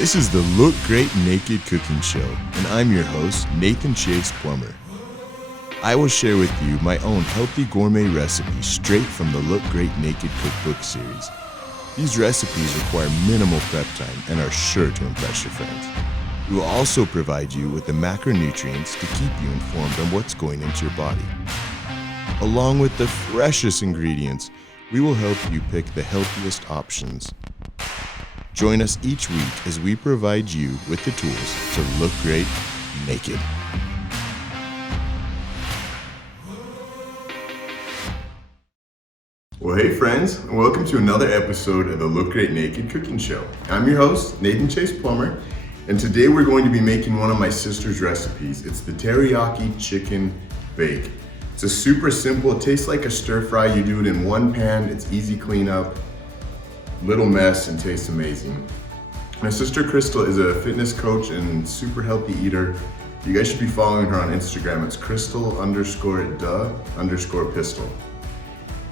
This is the Look Great Naked Cooking Show, and I'm your host, Nathan Chase Plummer. I will share with you my own healthy gourmet recipes straight from the Look Great Naked Cookbook series. These recipes require minimal prep time and are sure to impress your friends. We will also provide you with the macronutrients to keep you informed on what's going into your body. Along with the freshest ingredients, we will help you pick the healthiest options. Join us each week as we provide you with the tools to look great naked. Well, hey friends, and welcome to another episode of the Look Great Naked Cooking Show. I'm your host, Nathan Chase Plummer, and today we're going to be making one of my sister's recipes. It's the Teriyaki Chicken Bake. It's a super simple, it tastes like a stir fry. You do it in one pan, it's easy cleanup, little mess, and tastes amazing. My sister Crystal is a fitness coach and super healthy eater. You guys should be following her on Instagram. It's Crystal_the_pistol.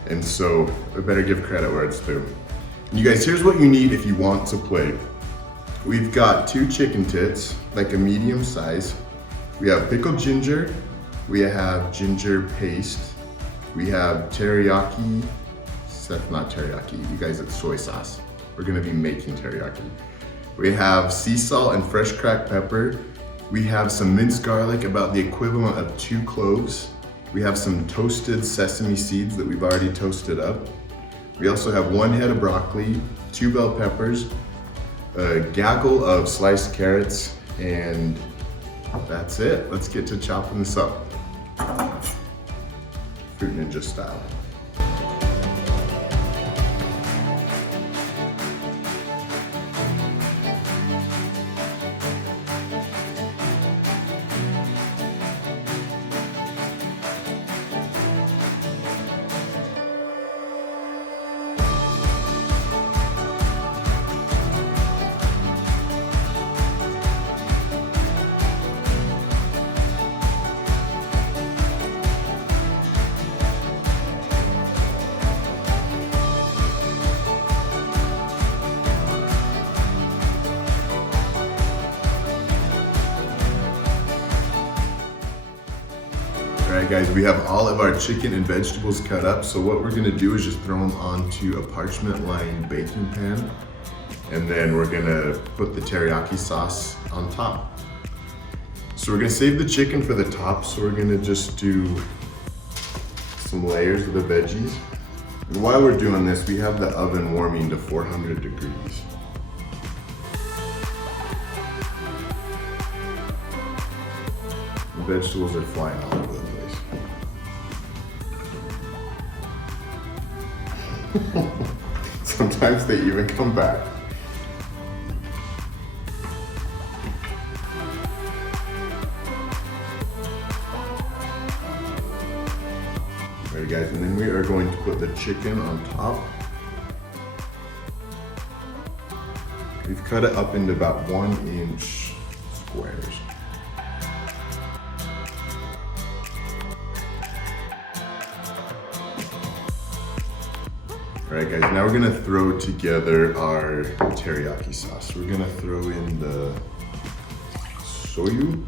And so I better give credit where it's due. You guys, here's what you need if you want to play. We've got 2 chicken tits, like a medium size. We have pickled ginger. We have ginger paste. We have teriyaki. That's not teriyaki, you guys, it's soy sauce. We're gonna be making teriyaki. We have sea salt and fresh cracked pepper. We have some minced garlic, about the equivalent of 2 cloves. We have some toasted sesame seeds that we've already toasted up. We also have 1 head of broccoli, 2 bell peppers, a gaggle of sliced carrots, and that's it. Let's get to chopping this up. Fruit Ninja style. Alright guys, we have all of our chicken and vegetables cut up, so what we're gonna do is just throw them onto a parchment-lined baking pan, and then we're gonna put the teriyaki sauce on top. So we're gonna save the chicken for the top, so we're gonna just do some layers of the veggies. And while we're doing this, we have the oven warming to 400 degrees. The vegetables are flying all over the place. Sometimes they even come back. Alright guys, and then we are going to put the chicken on top. We've cut it up into about 1-inch squares. Alright guys, now we're gonna throw together our teriyaki sauce. We're gonna throw in the soyu,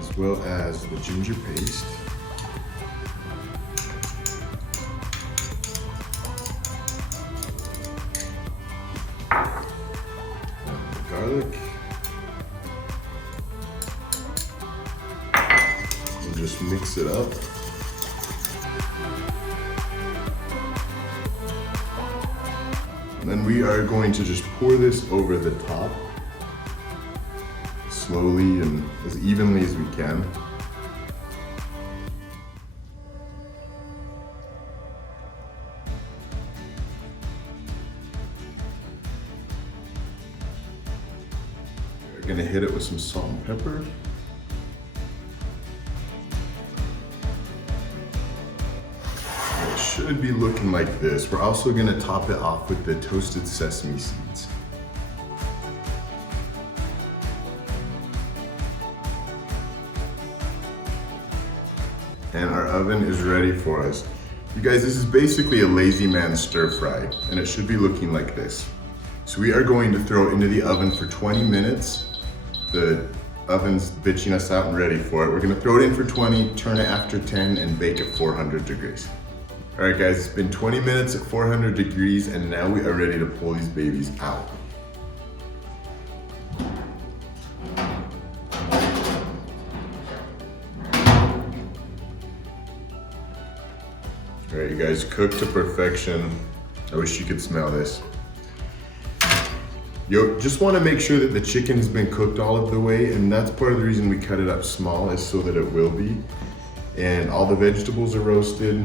as well as the ginger paste, the garlic, and just mix it up. And then we are going to just pour this over the top, slowly and as evenly as we can. We're gonna hit it with some salt and pepper. It should be looking like this. We're also gonna top it off with the toasted sesame seeds. And our oven is ready for us. You guys, this is basically a lazy man stir fry, and it should be looking like this. So we are going to throw it into the oven for 20 minutes. The oven's bitching us out and ready for it. We're gonna throw it in for 20, turn it after 10, and bake at 400 degrees. All right guys, it's been 20 minutes at 400 degrees, and now we are ready to pull these babies out. All right, you guys, cooked to perfection. I wish you could smell this. You just want to make sure that the chicken's been cooked all of the way, and that's part of the reason we cut it up small, is so that it will be. And all the vegetables are roasted,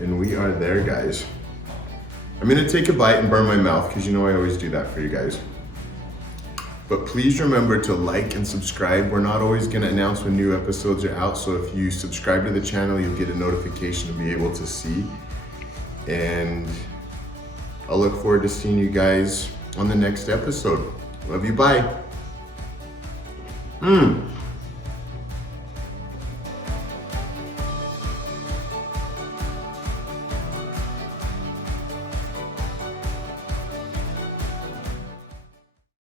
and we are there, guys. I'm gonna take a bite and burn my mouth, because you know I always do that for you guys. But please remember to like and subscribe. We're not always gonna announce when new episodes are out, so if you subscribe to the channel, you'll get a notification to be able to see. And I'll look forward to seeing you guys on the next episode. Love you, bye.